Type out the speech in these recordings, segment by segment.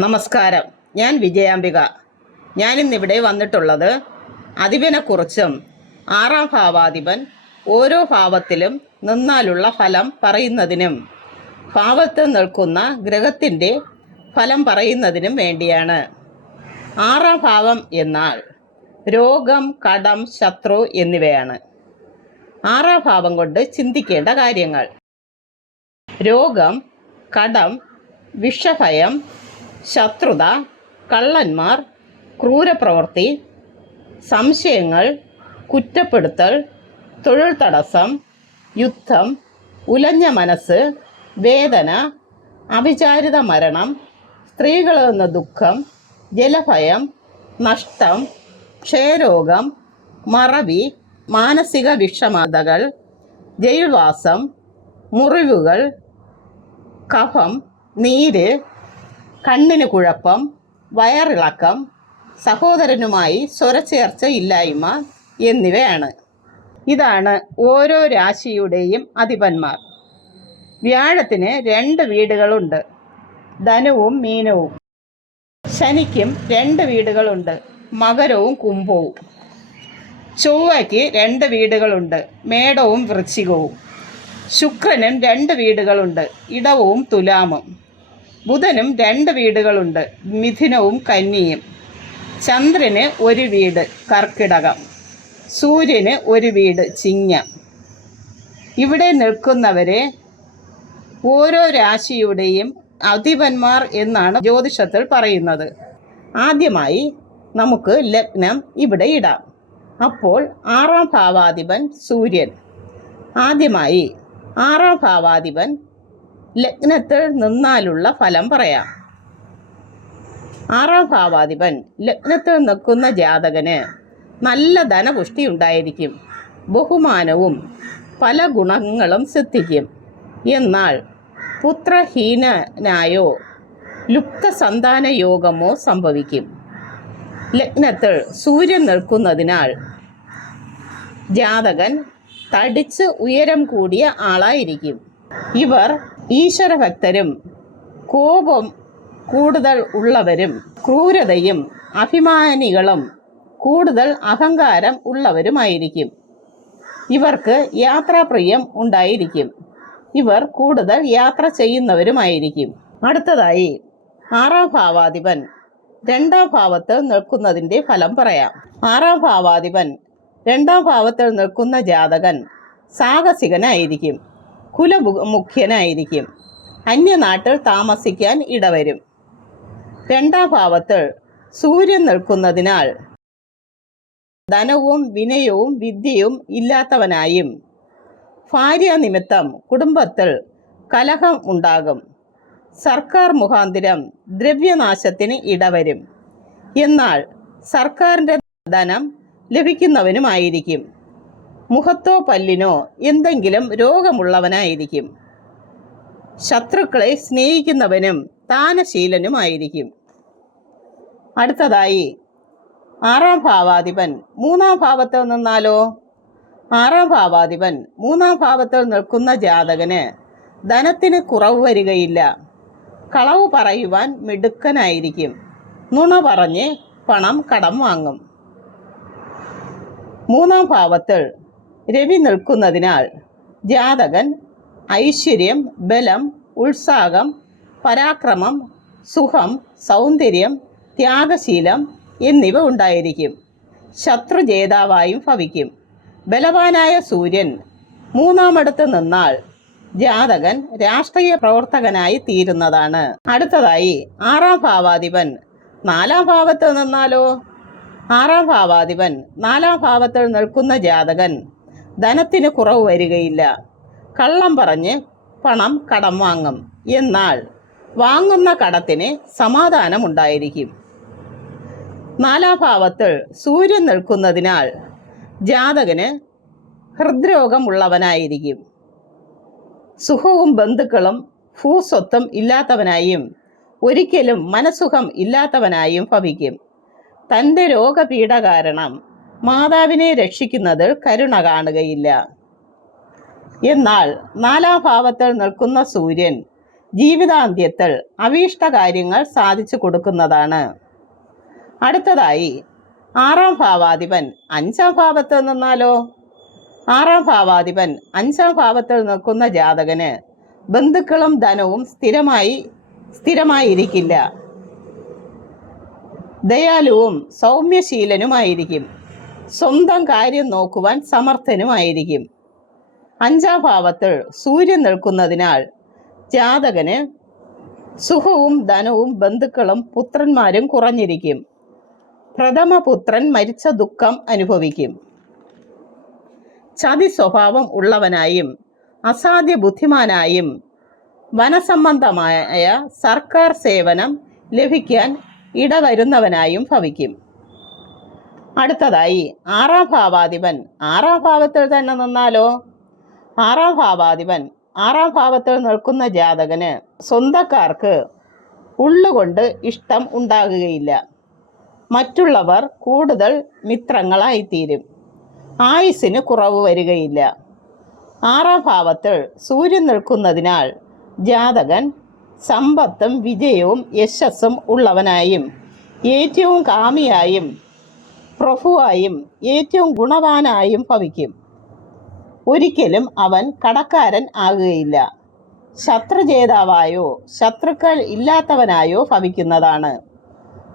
നമസ്കാരം, ഞാൻ വിജയാംബിക. ഞാനിന്നിവിടെ വന്നിട്ടുള്ളത് അധിപനെക്കുറിച്ചും ആറാം ഭാവാധിപൻ ഓരോ ഭാവത്തിലും നിന്നാലുള്ള ഫലം പറയുന്നതിനും ഭാവത്തിൽ നിൽക്കുന്ന ഗ്രഹത്തിൻ്റെ ഫലം പറയുന്നതിനും വേണ്ടിയാണ്. ആറാം ഭാവം എന്നാൽ രോഗം, കടം, ശത്രു എന്നിവയാണ്. ആറാം ഭാവം കൊണ്ട് ചിന്തിക്കേണ്ട കാര്യങ്ങൾ: രോഗം, കടം, വിഷഭയം, ശത്രുത, കള്ളന്മാർ, ക്രൂരപ്രവൃത്തി, സംശയങ്ങൾ, കുറ്റപ്പെടുത്തൽ, തൊഴിൽ തടസ്സം, യുദ്ധം, ഉലഞ്ഞ മനസ്സ്, വേദന, അവിചാരിത മരണം, സ്ത്രീകളിൽ നിന്ന് ദുഃഖം, ജലഭയം, നഷ്ടം, ക്ഷയരോഗം, മറവി, മാനസിക വിഷമതകൾ, ജയിൽവാസം, മുറിവുകൾ, കഫം, നീര്, കണ്ണിന് കുഴപ്പം, വയറിളക്കം, സഹോദരനുമായി സ്വരച്ചേർച്ച ഇല്ലായ്മ എന്നിവയാണ്. ഇതാണ് ഓരോ രാശിയുടെയും അധിപന്മാർ. വ്യാഴത്തിന് 2 വീടുകളുണ്ട്, ധനുവും മീനവും. ശനിക്കും 2 വീടുകളുണ്ട്, മകരവും കുംഭവും. ചൊവ്വയ്ക്ക് 2 വീടുകളുണ്ട്, മേടവും വൃശ്ചികവും. ശുക്രനും 2 വീടുകളുണ്ട്, ഇടവവും തുലാമും. ബുധനും 2 വീടുകളുണ്ട്, മിഥുനവും കന്നിയും. ചന്ദ്രന് 1 വീട്, കർക്കിടകം. സൂര്യന് 1 വീട്, ചിങ്ങം. ഇവിടെ നിൽക്കുന്നവരെ ഓരോ രാശിയുടെയും അധിപന്മാർ എന്നാണ് ജ്യോതിഷത്തിൽ പറയുന്നത്. ആദ്യമായി നമുക്ക് ലഗ്നം ഇവിടെ ഇടാം. അപ്പോൾ ആറാം ഭാവാധിപൻ സൂര്യൻ. ആദ്യമായി ആറാം ഭാവാധിപൻ ലഗ്നത്തിൽ നിന്നാലുള്ള ഫലം പറയാം. ആറാം ഭാവാധിപൻ ലഗ്നത്തിൽ നിൽക്കുന്ന ജാതകന് നല്ല ധനപുഷ്ടി ഉണ്ടായിരിക്കും, ബഹുമാനവും പല ഗുണങ്ങളും സിദ്ധിക്കും. എന്നാൽ പുത്രഹീനനായോ ലുപ്ത സന്താന യോഗമോ സംഭവിക്കും. ലഗ്നത്തിൽ സൂര്യൻ നിൽക്കുന്നതിനാൽ ജാതകൻ തടിച്ച് ഉയരം കൂടിയ ആളായിരിക്കും. ഇവർ ഈശ്വരഭക്തരും കോപം കൂടുതൽ ഉള്ളവരും ക്രൂരതയും അഭിമാനികളും കൂടുതൽ അഹങ്കാരം ഉള്ളവരുമായിരിക്കും. ഇവർക്ക് യാത്രാപ്രിയം ഉണ്ടായിരിക്കും. ഇവർ കൂടുതൽ യാത്ര ചെയ്യുന്നവരുമായിരിക്കും. അടുത്തതായി ആറാം ഭാവാധിപൻ 2ാം ഭാവത്തിൽ നിൽക്കുന്നതിൻ്റെ ഫലം പറയാം. ആറാം ഭാവാധിപൻ 2ാം ഭാവത്തിൽ നിൽക്കുന്ന ജാതകൻ സാഹസികനായിരിക്കും, കുലമുഖ്യനായിരിക്കും, അന്യനാട്ടിൽ താമസിക്കാൻ ഇടവരും. 2ാം ഭാവത്തിൽ സൂര്യൻ നിൽക്കുന്നതിനാൽ ധനവും വിനയവും വിദ്യയും ഇല്ലാത്തവനായും ഭാര്യ നിമിത്തം കുടുംബത്തിൽ കലഹം ഉണ്ടാകും. സർക്കാർ മുഖാന്തിരം ദ്രവ്യനാശത്തിന് ഇടവരും. എന്നാൽ സർക്കാരിൻ്റെ ധനം ലഭിക്കുന്നവനുമായിരിക്കും. മുഖത്തോ പല്ലിനോ എന്തെങ്കിലും രോഗമുള്ളവനായിരിക്കും. ശത്രുക്കളെ സ്നേഹിക്കുന്നവനും ദാനശീലനുമായിരിക്കും. അടുത്തതായി ആറാം ഭാവാധിപൻ 3ാം ഭാവത്തിൽ നിന്നാലോ? ആറാം ഭാവാധിപൻ 3ാം ഭാവത്തിൽ നിൽക്കുന്ന ജാതകന് ധനത്തിന് കുറവ് വരികയില്ല. കളവ് പറയുവാൻ മിടുക്കനായിരിക്കും. നുണ പറഞ്ഞ് പണം കടം വാങ്ങും. 3ാം ഭാവത്തിൽ രവി നിൽക്കുന്നതിനാൽ ജാതകൻ ഐശ്വര്യം, ബലം, ഉത്സാഹം, പരാക്രമം, സുഖം, സൗന്ദര്യം, ത്യാഗശീലം എന്നിവ ഉണ്ടായിരിക്കും. ശത്രു ജേതാവായും ഭവിക്കും. ബലവാനായ സൂര്യൻ 3ാമിടത്ത് നിന്നാൽ ജാതകൻ രാഷ്ട്രീയ പ്രവർത്തകനായി തീരുന്നതാണ്. അടുത്തതായി ആറാം ഭാവാധിപൻ 4ാം ഭാവത്തിൽ നിന്നാലോ? ആറാം ഭാവാധിപൻ 4ാം ഭാവത്തിൽ നിൽക്കുന്ന ജാതകൻ ധനത്തിന് കുറവ് വരികയില്ല. കള്ളം പറഞ്ഞ് പണം കടം വാങ്ങും. എന്നാൽ വാങ്ങുന്ന കടത്തിന് സമാധാനമുണ്ടായിരിക്കും. 4ാം ഭാവത്തിൽ സൂര്യൻ നിൽക്കുന്നതിനാൽ ജാതകന് ഹൃദ്രോഗമുള്ളവനായിരിക്കും. സുഖവും ബന്ധുക്കളും ഭൂസ്വത്തും ഇല്ലാത്തവനായും ഒരിക്കലും മനസുഖം ഇല്ലാത്തവനായും ഭവിക്കും. തൻ്റെ രോഗപീഠ കാരണം മാതാവിനെ രക്ഷിക്കുന്നതിൽ കരുണ കാണുകയില്ല. എന്നാൽ 4ാം ഭാവത്തിൽ നിൽക്കുന്ന സൂര്യൻ ജീവിതാന്ത്യത്തിൽ അഭീഷ്ട കാര്യങ്ങൾ സാധിച്ചു കൊടുക്കുന്നതാണ്. അടുത്തതായി 6-ാം ഭാവാധിപൻ 5-ാം ഭാവത്തിൽ നിന്നാലോ? 6-ാം ഭാവാധിപൻ 5-ാം ഭാവത്തിൽ നിൽക്കുന്ന ജാതകന് ബന്ധുക്കളും ധനവും സ്ഥിരമായിരിക്കില്ല. ദയാലുവും സൗമ്യശീലനുമായിരിക്കും. സ്വന്തം കാര്യം നോക്കുവാൻ സമർത്ഥനുമായിരിക്കും. 5-ാം ഭാവത്തിൽ സൂര്യൻ നിൽക്കുന്നതിനാൽ ജാതകന് സുഖവും ധനവും ബന്ധുക്കളും പുത്രന്മാരും കുറഞ്ഞിരിക്കും. പ്രഥമ പുത്രൻ മരിച്ച ദുഃഖം അനുഭവിക്കും. ചതി സ്വഭാവം ഉള്ളവനായും അസാധ്യ ബുദ്ധിമാനായും വനസംബന്ധമായ സർക്കാർ സേവനം ലഭിക്കാൻ ഇടവരുന്നവനായും ഭവിക്കും. അടുത്തതായി 6-ാം ഭാവാധിപൻ 6-ാം ഭാവത്തിൽ തന്നെ നിന്നാലോ? 6-ാം ഭാവാധിപൻ 6-ാം ഭാവത്തിൽ നിൽക്കുന്ന ജാതകന് സ്വന്തക്കാർക്ക് ഉള്ളുകൊണ്ട് ഇഷ്ടം ഉണ്ടാകുകയില്ല. മറ്റുള്ളവർ കൂടുതൽ മിത്രങ്ങളായിത്തീരും. ആയുസ്സിന് കുറവ് വരികയില്ല. 6-ാം ഭാവത്തിൽ സൂര്യൻ നിൽക്കുന്നതിനാൽ ജാതകൻ സമ്പത്തും വിജയവും യശസ്സും ഉള്ളവനായും ഏറ്റവും കാമിയായും പ്രഭുവായും ഏറ്റവും ഗുണവാനായും ഭവിക്കും. ഒരിക്കലും അവൻ കടക്കാരൻ ആകുകയില്ല. ശത്രുജേതാവായോ ശത്രുക്കൾ ഇല്ലാത്തവനായോ ഭവിക്കുന്നതാണ്.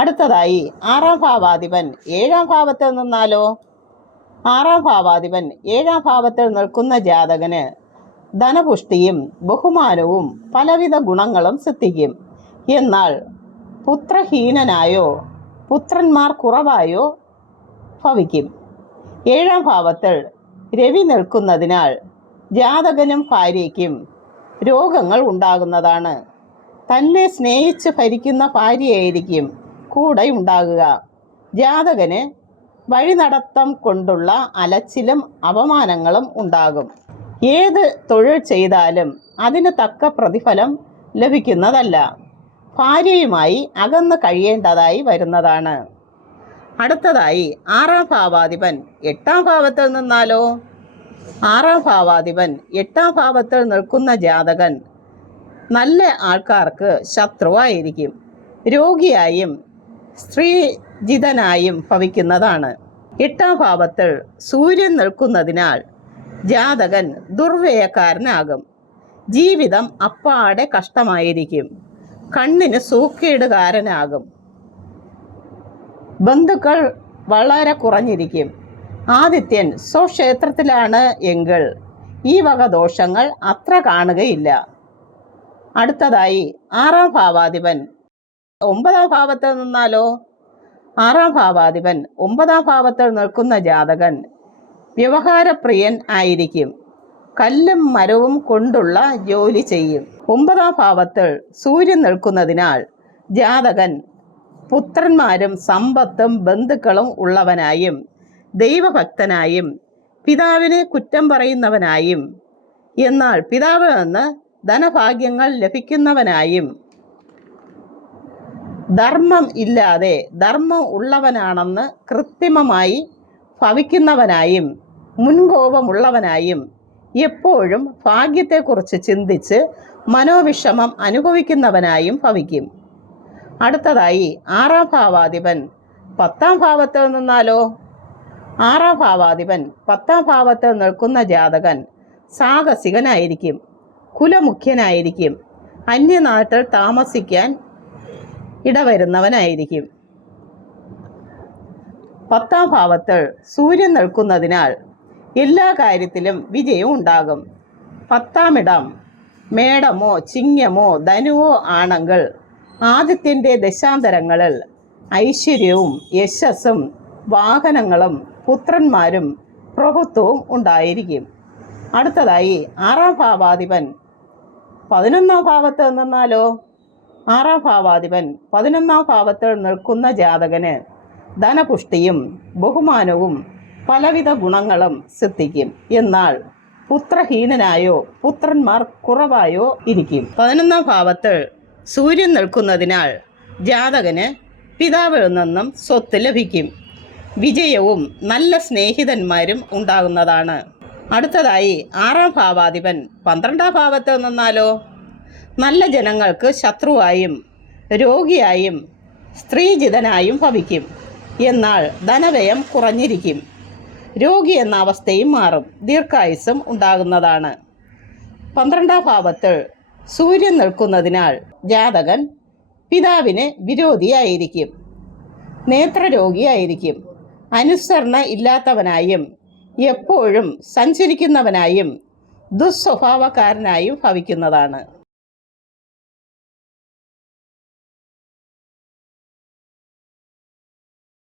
അടുത്തതായി 6-ാം ഭാവാധിപൻ 7-ാം ഭാവത്തിൽ നിന്നാലോ? 6-ാം ഭാവാധിപൻ 7-ാം ഭാവത്തിൽ നിൽക്കുന്ന ജാതകന് ധനപുഷ്ടിയും ബഹുമാനവും പലവിധ ഗുണങ്ങളും സിദ്ധിക്കും. എന്നാൽ പുത്രഹീനനായോ പുത്രന്മാർ കുറവായോ ഭവിക്കും. 7-ാം ഭാവത്തിൽ രവി നിൽക്കുന്നതിനാൽ ജാതകനും ഭാര്യയ്ക്കും രോഗങ്ങൾ ഉണ്ടാകുന്നതാണ്. തന്നെ സ്നേഹിച്ച് ഭരിക്കുന്ന ഭാര്യയായിരിക്കും കൂടെ ഉണ്ടാകുക. ജാതകന് വഴിനടത്തം കൊണ്ടുള്ള അലച്ചിലും അപമാനങ്ങളും ഉണ്ടാകും. ഏത് തൊഴിൽ ചെയ്താലും അതിന് തക്ക പ്രതിഫലം ലഭിക്കുന്നതല്ല. ഭാര്യയുമായി അകന്ന് കഴിയേണ്ടതായി വരുന്നതാണ്. അടുത്തതായി 6-ാം ഭാവാധിപൻ 8-ാം ഭാവത്തിൽ നിന്നാലോ? 6-ാം ഭാവാധിപൻ 8-ാം ഭാവത്തിൽ നിൽക്കുന്ന ജാതകൻ നല്ല ആൾക്കാർക്ക് ശത്രുവായിരിക്കും. രോഗിയായും സ്ത്രീജിതനായും ഭവിക്കുന്നതാണ്. 8-ാം ഭാവത്തിൽ സൂര്യൻ നിൽക്കുന്നതിനാൽ ജാതകൻ ദുർവ്യയക്കാരനാകും. ജീവിതം അപ്പാടെ കഷ്ടമായിരിക്കും. കണ്ണിന് സൂക്കേടുകാരനാകും. ബന്ധുക്കൾ വളരെ കുറഞ്ഞിരിക്കും. ആദിത്യൻ സ്വക്ഷേത്രത്തിലാണ് എങ്കിൽ ഈ വക ദോഷങ്ങൾ അത്ര കാണുകയില്ല. അടുത്തതായി 6-ാം ഭാവാധിപൻ 9-ാം ഭാവത്തിൽ നിന്നാലോ? 6-ാം ഭാവാധിപൻ 9-ാം ഭാവത്തിൽ നിൽക്കുന്ന ജാതകൻ വ്യവഹാരപ്രിയൻ ആയിരിക്കും. കല്ലും മരവും കൊണ്ടുള്ള ജോലി ചെയ്യും. 9-ാം ഭാവത്തിൽ സൂര്യൻ നിൽക്കുന്നതിനാൽ ജാതകൻ പുത്രന്മാരും സമ്പത്തും ബന്ധുക്കളും ഉള്ളവനായും ദൈവഭക്തനായും പിതാവിനെ കുറ്റം പറയുന്നവനായും എന്നാൽ പിതാവിൽ നിന്ന് ധനഭാഗ്യങ്ങൾ ലഭിക്കുന്നവനായും ധർമ്മം ഇല്ലാതെ ധർമ്മം ഉള്ളവനാണെന്ന് കൃത്രിമമായി ഭവിക്കുന്നവനായും മുൻകോപമുള്ളവനായും എപ്പോഴും ഭാഗ്യത്തെക്കുറിച്ച് ചിന്തിച്ച് മനോവിഷമം അനുഭവിക്കുന്നവനായും ഭവിക്കും. അടുത്തതായി 6-ാം ഭാവാധിപൻ 10-ാം ഭാവത്തിൽ നിന്നാലോ? 6-ാം ഭാവാധിപൻ 10-ാം ഭാവത്തിൽ നിൽക്കുന്ന ജാതകൻ സാഹസികനായിരിക്കും. കുലമുഖ്യനായിരിക്കും. അന്യനാട്ടിൽ താമസിക്കാൻ ഇടവരുന്നവനായിരിക്കും. 10-ാം ഭാവത്തിൽ സൂര്യൻ നിൽക്കുന്നതിനാൽ എല്ലാ കാര്യത്തിലും വിജയം ഉണ്ടാകും. 10-ാം ഇടം മേടമോ ചിങ്ങമോ ധനുവോ ആണെങ്കിൽ ആദിത്യൻ്റെ ദശാന്തരങ്ങളിൽ ഐശ്വര്യവും യശസ്സും വാഹനങ്ങളും പുത്രന്മാരും പ്രഭുത്വവും ഉണ്ടായിരിക്കും. അടുത്തതായി 6-ാം ഭാവാധിപൻ 11-ാം ഭാവത്തിൽ നിന്നാലോ? 6-ാം ഭാവാധിപൻ 11-ാം ഭാവത്തിൽ നിൽക്കുന്ന ജാതകന് ധനപുഷ്ടിയും ബഹുമാനവും പലവിധ ഗുണങ്ങളും സിദ്ധിക്കും. എന്നാൽ പുത്രഹീനനായോ പുത്രന്മാർ കുറവായോ ഇരിക്കും. 11-ാം ഭാവത്തിൽ സൂര്യൻ നിൽക്കുന്നതിനാൽ ജാതകന് പിതാവിൽ നിന്നും സ്വത്ത് ലഭിക്കും. വിജയവും നല്ല സ്നേഹിതന്മാരും ഉണ്ടാകുന്നതാണ്. അടുത്തതായി 6-ാം ഭാവാധിപൻ 12-ാം ഭാവത്തിൽ നിന്നാലോ? നല്ല ജനങ്ങൾക്ക് ശത്രുവായും രോഗിയായും സ്ത്രീജിതനായും ഭവിക്കും. എന്നാൽ ധനവ്യയം കുറഞ്ഞിരിക്കും. രോഗി എന്ന അവസ്ഥയും മാറും. ദീർഘായുസ്സും ഉണ്ടാകുന്നതാണ്. 12-ാം ഭാവത്തിൽ സൂര്യൻ നിൽക്കുന്നതിനാൽ ജാതകൻ പിതാവിന് വിരോധിയായിരിക്കും. നേത്രരോഗിയായിരിക്കും. അനുസരണ ഇല്ലാത്തവനായും എപ്പോഴും സഞ്ചരിക്കുന്നവനായും ദുസ്വഭാവക്കാരനായും ഭവിക്കുന്നതാണ്.